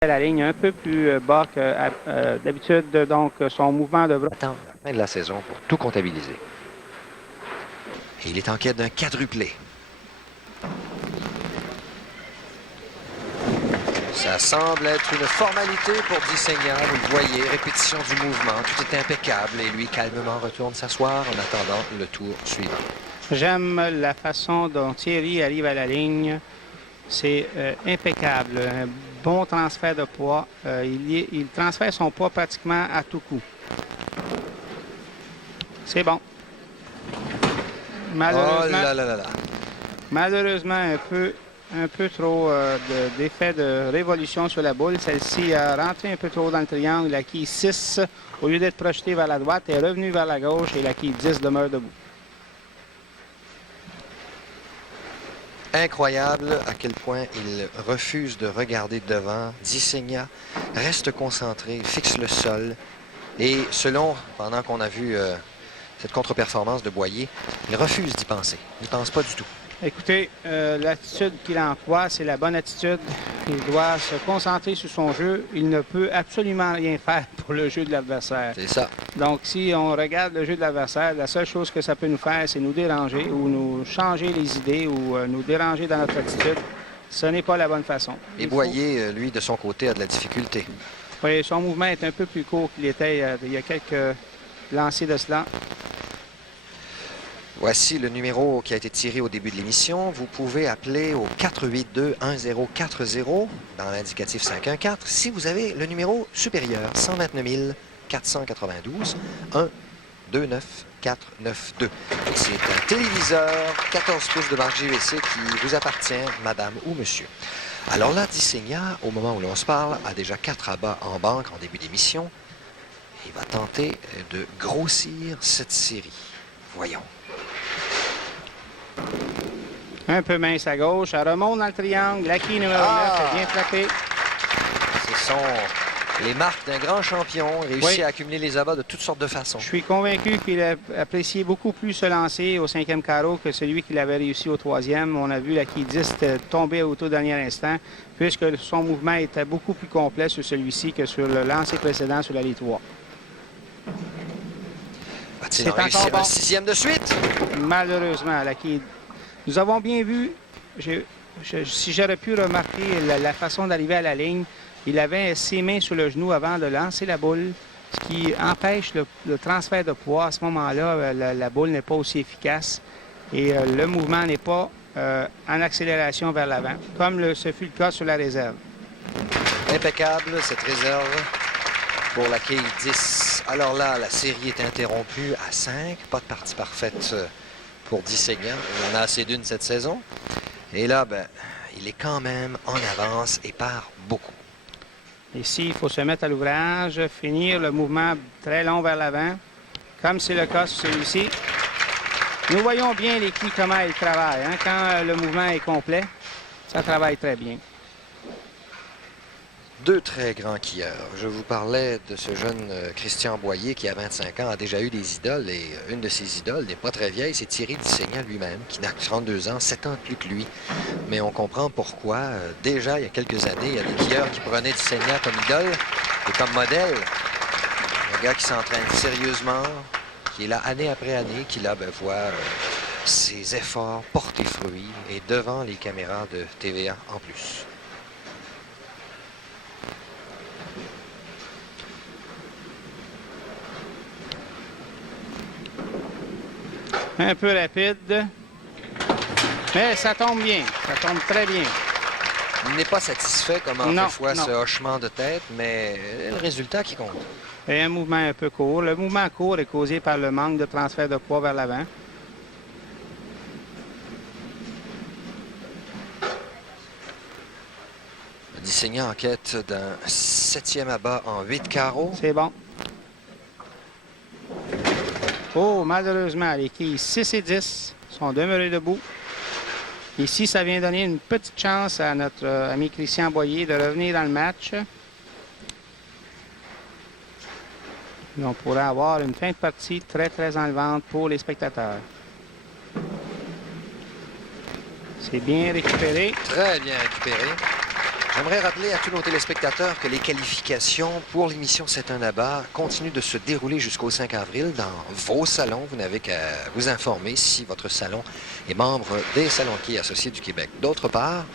à la ligne un peu plus bas que d'habitude, donc son mouvement devra... Attends la fin de la saison pour tout comptabiliser. Et il est en quête d'un quadruplé. Ça semble être une formalité pour Disegna. Vous le voyez, répétition du mouvement. Tout est impeccable et lui calmement retourne s'asseoir en attendant le tour suivant. J'aime la façon dont Thierry arrive à la ligne. C'est impeccable. Un bon transfert de poids. Il transfère son poids pratiquement à tout coup. C'est bon. Malheureusement, Oh là là là là. malheureusement un peu trop d'effet de révolution sur la boule. Celle-ci a rentré un peu trop dans le triangle. La quille 6, au lieu d'être projetée vers la droite, est revenue vers la gauche et la quille 10 demeure debout. Incroyable à quel point il refuse de regarder devant. Disegna reste concentré, fixe le sol. Et selon, pendant qu'on a vu cette contre-performance de Boyer, il refuse d'y penser. Il n'y pense pas du tout. Écoutez, l'attitude qu'il emploie, c'est la bonne attitude. Il doit se concentrer sur son jeu. Il ne peut absolument rien faire pour le jeu de l'adversaire. C'est ça. Donc, si on regarde le jeu de l'adversaire, la seule chose que ça peut nous faire, c'est nous déranger ou nous changer les idées ou nous déranger dans notre attitude. Ce n'est pas la bonne façon. Et Boyer, lui, de son côté, a de la difficulté. Oui, son mouvement est un peu plus court qu'il était il y a quelques lancers de cela. Voici le numéro qui a été tiré au début de l'émission. Vous pouvez appeler au 482-1040 dans l'indicatif 514 si vous avez le numéro supérieur 129 492 129 492. Et c'est un téléviseur 14 pouces de marque JVC qui vous appartient, madame ou monsieur. Alors là, Disegna, au moment où l'on se parle, a déjà 4 abats en banque en début d'émission. Il va tenter de grossir cette série. Voyons. Un peu mince à gauche. Elle remonte dans le triangle. La quille numéro 9 est bien frappée. Ce sont les marques d'un grand champion, réussi Oui. à accumuler les abats de toutes sortes de façons. Je suis convaincu qu'il a apprécié beaucoup plus ce lancer au 5e carreau que celui qu'il avait réussi au 3e. On a vu la quille 10 tomber au tout dernier instant, puisque son mouvement était beaucoup plus complet sur celui-ci que sur le lancer précédent sur la ligne 3. Va-t-il en réussir encore bon. un 6e de suite? Malheureusement, la quille... Nous avons bien vu, si j'aurais pu remarquer la façon d'arriver à la ligne, il avait ses mains sur le genou avant de lancer la boule, ce qui empêche le transfert de poids. À ce moment-là, la boule n'est pas aussi efficace et le mouvement n'est pas en accélération vers l'avant, comme ce fut le cas sur la réserve. Impeccable, cette réserve pour la quille 10. Alors là, la série est interrompue à 5. Pas de partie parfaite pour Disegna. Il en a assez d'une cette saison. Et là, ben, il est quand même en avance et par beaucoup. Ici, il faut se mettre à l'ouvrage, finir le mouvement très long vers l'avant, comme c'est le cas sur celui-ci. Nous voyons bien les quilles, comment elles travaillent. Hein? Quand le mouvement est complet, ça travaille très bien. Deux très grands quilleurs. Je vous parlais de ce jeune Christian Boyer qui, à 25 ans, a déjà eu des idoles. Et une de ses idoles n'est pas très vieille, c'est Thierry Disegna lui-même, qui n'a que 32 ans, 7 ans de plus que lui. Mais on comprend pourquoi. Déjà, il y a quelques années, il y a des quilleurs qui prenaient Disegna comme idole et comme modèle. Un gars qui s'entraîne sérieusement, qui est là année après année, qui là voit ses efforts porter fruit et devant les caméras de TVA en plus. Un peu rapide, mais ça tombe bien, ça tombe très bien. Il n'est pas satisfait comme autrefois ce hochement de tête, mais le résultat qui compte. Et un mouvement un peu court. Le mouvement court est causé par le manque de transfert de poids vers l'avant. Disegna en quête d'un 7e abat en 8 carreaux. C'est bon. Oh, malheureusement, les quilles 6 et 10 sont demeurées debout. Ici, ça vient donner une petite chance à notre ami Christian Boyer de revenir dans le match. Et on pourrait avoir une fin de partie très, très enlevante pour les spectateurs. C'est bien récupéré. Très bien récupéré. J'aimerais rappeler à tous nos téléspectateurs que les qualifications pour l'émission C'est un abat continuent de se dérouler jusqu'au 5 avril dans vos salons. Vous n'avez qu'à vous informer si votre salon est membre des Salons de quilles associés du Québec. D'autre part,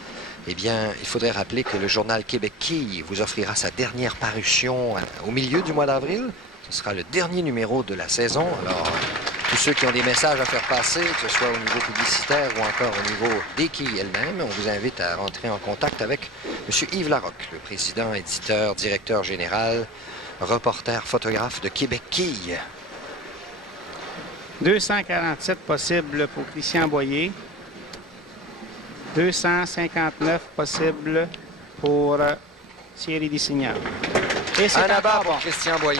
eh bien, il faudrait rappeler que le journal Québec Quilles vous offrira sa dernière parution au milieu du mois d'avril. Ce sera le dernier numéro de la saison. Alors, tous ceux qui ont des messages à faire passer, que ce soit au niveau publicitaire ou encore au niveau des quilles elles-mêmes, on vous invite à rentrer en contact avec M. Yves Larocque, le président, éditeur, directeur général, reporter, photographe de Québec Quilles. 247 possibles pour Christian Boyer. 259 possibles pour Thierry Dissignan. Et c'est Un abat encore bon. pour Christian Boyer.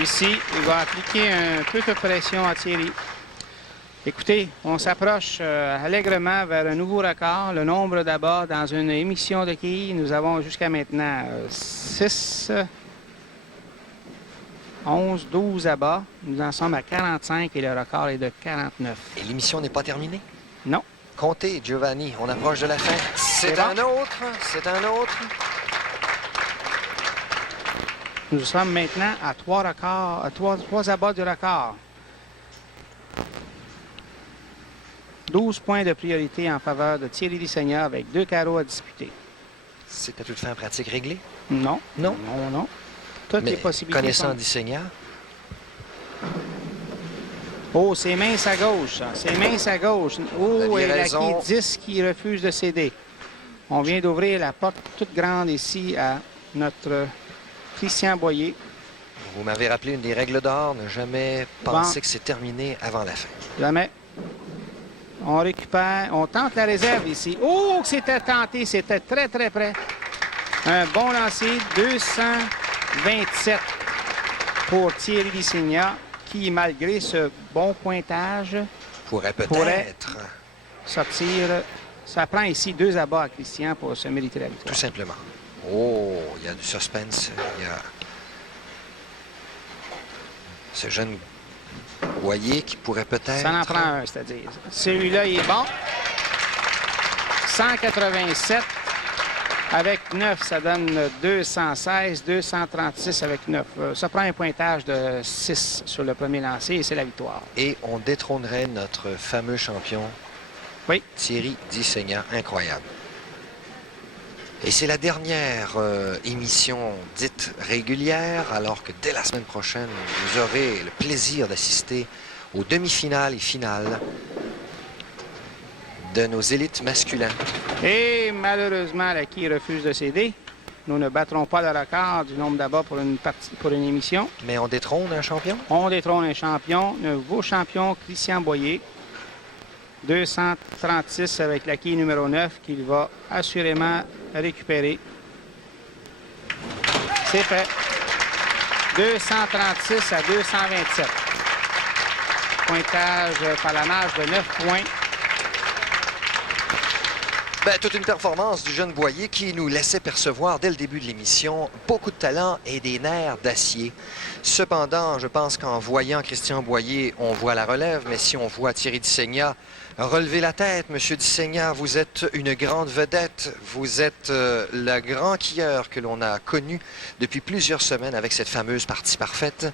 Ici, il va appliquer un peu de pression à Thierry. Écoutez, on s'approche allègrement vers un nouveau record. Le nombre d'abats dans une émission de quilles, nous avons jusqu'à maintenant 6, 11, 12 abats. Nous en sommes à 45 et le record est de 49. Et l'émission n'est pas terminée? Non. Comptez, Giovanni, on approche de la fin. C'est bon. un autre, c'est un autre. Nous sommes maintenant à 3 records, à 3 abats du record. 12 points de priorité en faveur de Thierry Dissignan avec 2 carreaux à disputer. C'est à toute fin pratique réglée? Non. Non. Non, non. Toutes les Mais possibilités connaissant sont... Dissignan, Oh, c'est mince à gauche, ça. C'est mince à gauche. Vous Oh, aviez et la raison. qui 10 qui refuse de céder. On vient d'ouvrir la porte toute grande ici à notre Christian Boyer. vous m'avez rappelé une des règles d'or, ne jamais penser que c'est terminé avant la fin. Jamais. On récupère, on tente la réserve ici. Oh, c'était tenté, c'était très, très près. Un bon lancer, 227 pour Thierry Dissignan, qui, malgré ce bon pointage, Pourrait Pourrait. peut-être, sortir. Ça prend ici 2 abats à Christian pour se mériter la victoire. tout simplement. Oh, il y a du suspense. Il y a ce jeune Boyer qui pourrait peut-être... Ça en prend un, c'est-à-dire. Celui-là, il est bon. 187 avec 9, ça donne 216, 236 avec 9. Ça prend un pointage de 6 sur le premier lancer et c'est la victoire. Et on détrônerait notre fameux champion, Oui. Thierry Dissignan. Incroyable. Et c'est la dernière émission dite régulière, alors que dès la semaine prochaine, vous aurez le plaisir d'assister aux demi-finales et finales de nos élites masculins. Et malheureusement, la quille refuse de céder. Nous ne battrons pas le record du nombre d'abats pour une émission. Mais on détrône un champion? On détrône un champion, un nouveau champion, Christian Boyer. 236 avec la quille numéro 9 qu'il va assurément récupérer. C'est fait. 236 à 227. Pointage par la marge de 9 points. Ben, toute une performance du jeune Boyer qui nous laissait percevoir dès le début de l'émission beaucoup de talent et des nerfs d'acier. Cependant, je pense qu'en voyant Christian Boyer, on voit la relève, mais si on voit Thierry Dissignan relever la tête, Monsieur Dissignan, vous êtes une grande vedette, vous êtes le grand quilleur que l'on a connu depuis plusieurs semaines avec cette fameuse partie parfaite.